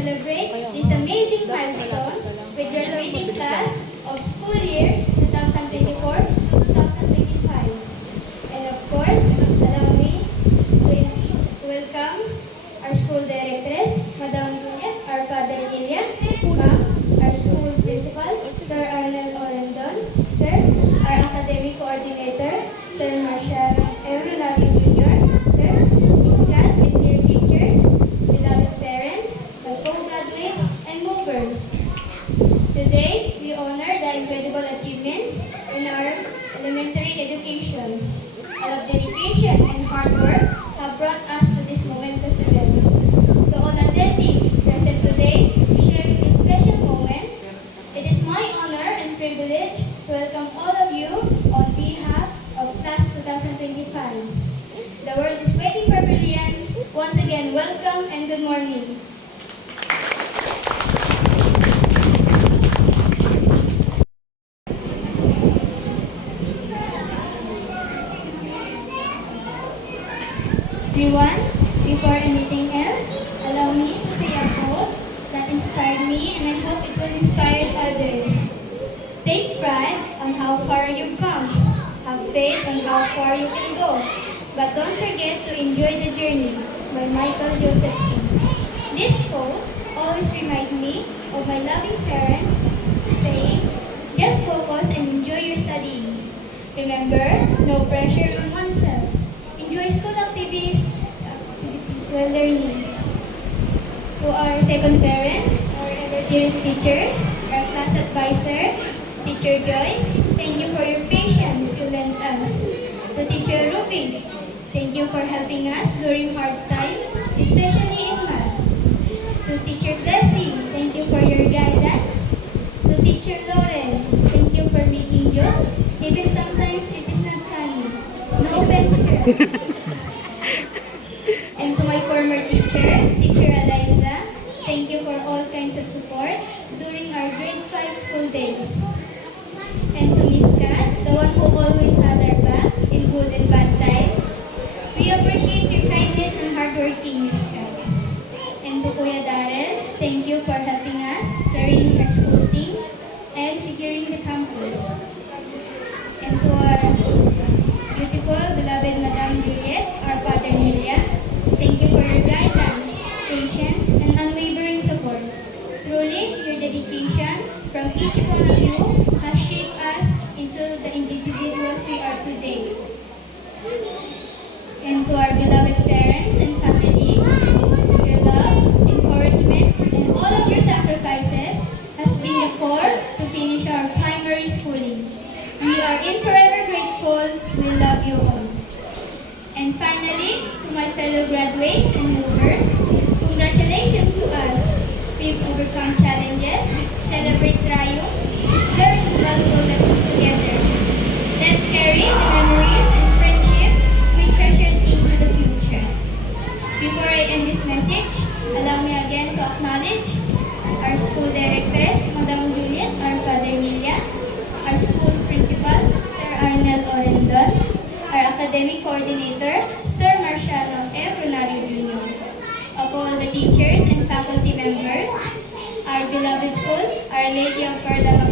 celebrate this amazing milestone with graduating class of school year 2024-2025. And of course, allow me to welcome our school directress, Madam Juliet, our Father Lilian, Ma'am, our school principal, Sir Arnel Orendon, Sir, our academic coordinator, Sir Marshall Eurolario Jr., Sir, Miss Kat, and dear teachers, beloved parents, the co-graduates, and movers. Today, we honor the incredible achievements in our elementary education. A lot of dedication and hard work have brought us to this momentous event. To all attendees present today to share these special moments, it is my honor and privilege to welcome all of you on behalf of Class 2025. The world is waiting for brilliance. Once again, welcome and good morning. Everyone, before anything else, allow me to say a quote that inspired me and I hope it will inspire others. Take pride on how far you've come. Have faith on how far you can go. But don't forget to enjoy the journey by Michael Josephson. This quote always reminds me of my loving parents saying, just focus and enjoy your studying. Remember, no pressure on oneself. Enjoy school activities while learning. To our second parents, our ever dearest teachers, our class advisor, Teacher Joyce, thank you for your patience you lent us. To Teacher Ruby, thank you for helping us during hard times, especially in math. To Teacher Blessing, thank you for your guidance. To Teacher Lawrence, thank you for making jokes, even sometimes it is not funny. No offense, sir. And to my former teacher, Teacher Eliza, thank you for all kinds of support during our grade 5 school days. And to Miss Kat, the one who always had our back in good and bad times, we appreciate your kindness and hardworking, Miss Kat. And to Kuya Darrell, thank you for helping us carrying our school teams and securing the campus. And to our beautiful, beloved Madam Juliet, our Father Nilia, thank you for your guidance, patience, and unwavering support. Truly, your dedication from each one of you has shaped us into the individuals we are today. And to our beloved parents and families, your love, encouragement, and all of your sacrifices has been the core to finish our primary schooling. We are forever grateful. We love you all. And finally, to my fellow graduates and movers, congratulations to us. We've overcome challenges, celebrate triumphs, learn valuable lessons together. Let's carry the memories and friendship we treasured into the future. Before I end this message, allow me again to acknowledge our school directress, Madam Juliet, our Father Nilia, our school principal, Sir Arnel Orendon, our academic coordinator, Sir Marshall Eurolario Jr., of all the teachers and faculty members, our beloved school, Our Lady of Guadalupe